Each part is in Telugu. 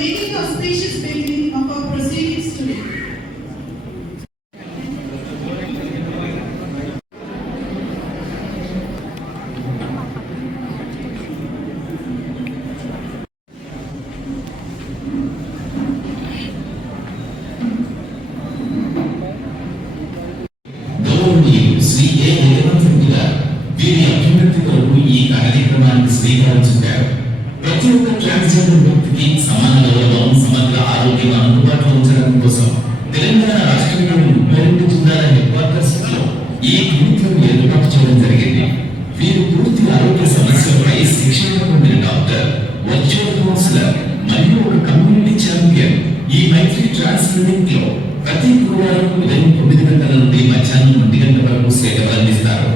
making auspicious beginning of our proceedings today. వీరి అభ్యున్నతి కొరకు ఈ కార్యక్రమానికి శ్రీకారం చుట్టారు. ప్రతి ఒక్క ట్రాన్స్జెండర్ వ్యక్తికి సమాన గౌరవం, సమగ్ర ఆరోగ్యం అందుబాటులో ఉంచడం కోసం తెలంగాణ రాష్ట్రంలోని 32 జిల్లాల హెడ్ క్వార్టర్స్ లో ఈ క్లినిక్లను ఏర్పాటు చేయడం జరిగింది. వీరు పూర్తి ఆరోగ్య సమస్యలపై శిక్షణ పొందిన డాక్టర్, వర్చువల్ కౌన్సిలర్ మరియు ఒక కమ్యూనిటీ ఛాంపియన్. ఈ మైత్రి ట్రాన్స్ క్లినిక్ లో ప్రతి గురువారం ఉదయం 9 గంటల నుండి మధ్యాహ్నం 1 గంటల వరకు సేవలు అందిస్తారు.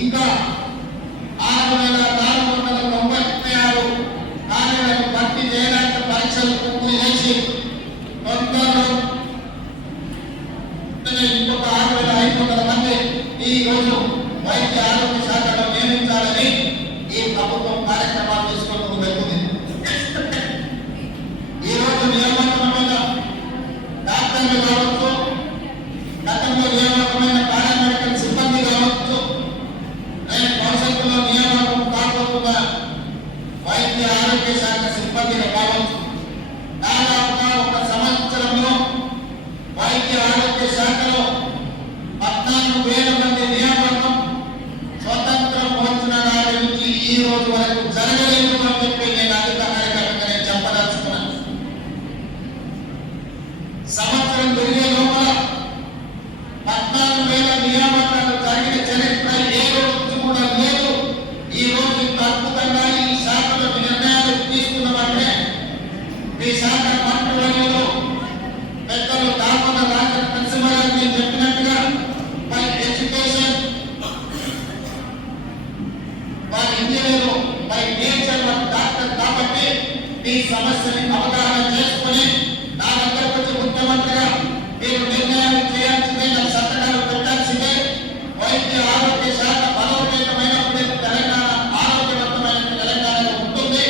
ఇంకా 6,496 కార్యాలను భర్తీ చేయడానికి పరీక్షలు పూర్తి చేసి ఇంకొక 6,500 మంది ఈ రోజు వైద్య ఆరోగ్య శాఖలో నియమించాలని ఈ ప్రభుత్వం కార్యక్రమాలు తీసుకుంటూ వెళ్తుంది. ఈ రోజు నియామకమైన డాక్టర్లు కావచ్చు, గతంలో నియామకమైన పారామెడికల్ సిబ్బంది కావచ్చు, భవిష్యత్తులో నియామకం కాకపోతున్న వైద్య ఆరోగ్య శాఖ సిబ్బందిగా కావచ్చు, దాదాపుగా ఒక సంవత్సరంలో వైద్య ఆరోగ్య శాఖలో 14,000 మంది నియామకం స్వతంత్రం వచ్చిన నాటి నుంచి ఈ రోజు వరకు జరగలేదు అని చెప్పి నేను అధికారికంగా చెప్పదలుచుకున్నాను. సంవత్సరం తిరిగే లోపల 14,000 నియామకాలు జరిగిన చరిత్ర ఏ రోజు కూడా లేదు. ఈ రోజు ఇంత అద్భుతంగా ఈ శాఖలో నిర్ణయాలు తీసుకున్నామంటే ఈ శాఖ మంత్రులలో పెద్దలు దామోద రాజనరసింహారెడ్డి చెప్పినట్టుగా by education, by engineer, by nature doctor కాబట్టి ఈ సమస్యని అవగాహన చేసుకుని నా దగ్గరకు వచ్చి ముఖ్యమంత్రిగా మీరు నిర్ణయాలు చేయాల్సిందే, నా సంతకాలు పెట్టాల్సిందే. వైద్య ఆరోగ్య శాఖ బలోపేతమైనప్పుడే తెలంగాణ ఆరోగ్యవంతమైన తెలంగాణగా ఉంటుంది.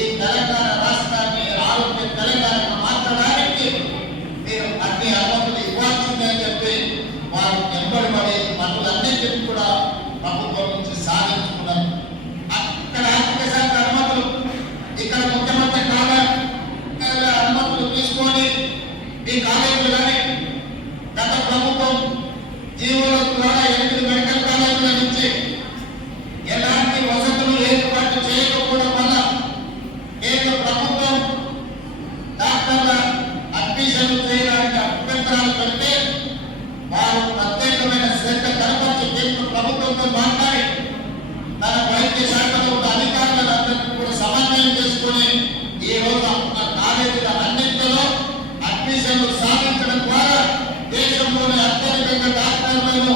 ఈ తెలంగాణ రాష్ట్రాన్ని ఆరోగ్య తెలంగాణగా మార్చడానికి మీరు అన్ని అనుమతులు ఇవ్వాల్సిందే అని చెప్పి వారు ఎంబడిపడి పనులన్నింటినీ కూడా ప్రభుత్వం నుంచి సాధించుకున్నారు. అక్కడ ఆర్థిక శాఖ అనుమతులు, ఇక్కడ ముఖ్యమంత్రి కాగా ఈ కాలేజీలు కానీ గత ప్రభుత్వం జీవోల ద్వారా 8 మెడికల్ కాలేజీల నుంచి ఎలాంటి వసతులు ఏర్పాటు చేయకపోవడం వల్ల కేంద్ర ప్రభుత్వం డాక్టర్ల అడ్మిషన్లు చేయడానికి అభ్యంతరాలు పెడితే వారు ప్రత్యేకమైన శ్రద్ధ కనపరిచి కేంద్ర ప్రభుత్వంతో మాట్లాడి తన వైద్య శాఖలో ఉన్న అధికారులందరికీ కూడా సమన్వయం చేసుకుని ఈ రోజు కాలేజీల అన్నింటిలో అడ్మిషన్లు సాధించడం ద్వారా దేశంలోని అత్యధికంగా డాక్టర్లను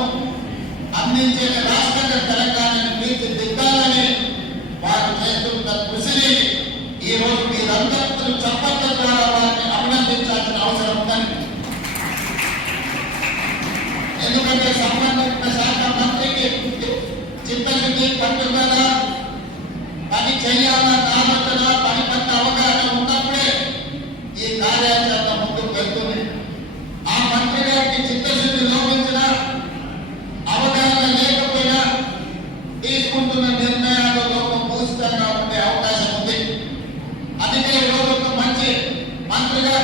అందించే రాష్ట్రంగా తెలంగాణను తీర్చిదిద్దాలని వారు చేస్తున్న కృషిని ఈ రోజు మీరందరూ చప్పట్ల ద్వారా వారిని అభినందించాల్సిన అవసరం ఉందని. ఎందుకంటే సంబంధిత శాఖ మంత్రికి చిత్తశుద్ధి పట్టుదల పని చేయాలన్న నామతల పని పట్ల అవగాహన ఉన్నప్పుడే ఈ కార్యాచరణ ముందుకు వెళ్తుంది. ఆ మంత్రి గారికి చిత్తశుద్ధి లోపించిన అవగాహన లేకపోయినా తీసుకుంటున్న నిర్ణయాలు లోపభూయిష్టంగా ఉండే అవకాశం ఉంది. అందుకే ఈరోజు ఒక మంచి మంత్రిగా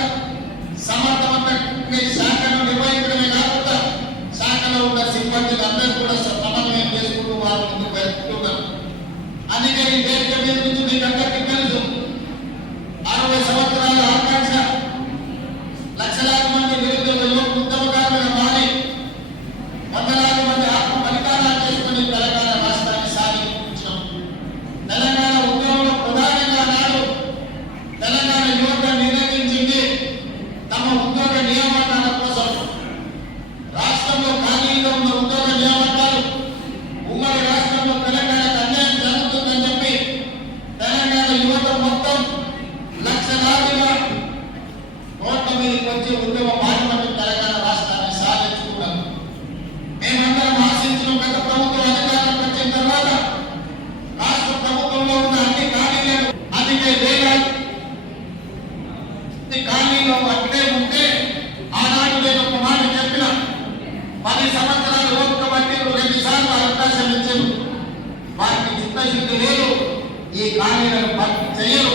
సమర్థవంతంగా శాఖను నిర్వహించడమే కాకుండా శాఖలో ఉన్న సిబ్బందిని అందరూ కూడా సమన్వయం చేసుకుంటూ వారు ముందుకు వెళ్తున్నారు. అందుకే ఈ వేదిక మీద నుంచి మీకు అందరికీ తెలుసు 60 సంవత్సరాల ఆకాంక్ష లక్షలాది మంది నిరుద్యోగులు ఉద్యమకారులుగా మారి వందలాది మంది ఆత్మ బలిదానాలు చేసుకుని తెలంగాణ రాష్ట్రాన్ని సాధించాం. తెలంగాణ ఉద్యమంలో ప్రధానంగా నాడు తెలంగాణ యువత నిర్ణయించింది తమ ఉద్యోగ నియామకాల కోసం. రాష్ట్రంలో ఖాళీలో ఉన్న ఉద్యోగ నియామకాలు ఉమ్మడి రాష్ట్రంలో తెలంగాణకు అన్యాయం జరుగుతుందని చెప్పి తెలంగాణ యువత మొత్తం లక్షలాదిగా రోడ్ల మీదకి వచ్చి ఉద్యమ మాధ్యమం తెలంగాణ రాష్ట్రాన్ని సాధించుకున్నారు. మేమందరం ఆశించిన గత ప్రభుత్వం అధికారంలోకి వచ్చిన తర్వాత రాష్ట్ర ప్రభుత్వంలో ఉన్న అన్ని ఖాళీలను అందుకే వేలాది ఖాళీలో అక్కడే ఉంటే ఆనాడు నేను ఒక మాట చెప్పిన 10 సంవత్సరాలు ఓపిక బట్టి 2 సార్లు అవకాశం ఇచ్చారు. వారికి చిత్తశుద్ధి లేదు, ఈ ఖాళీలను భర్తీ చేయరు.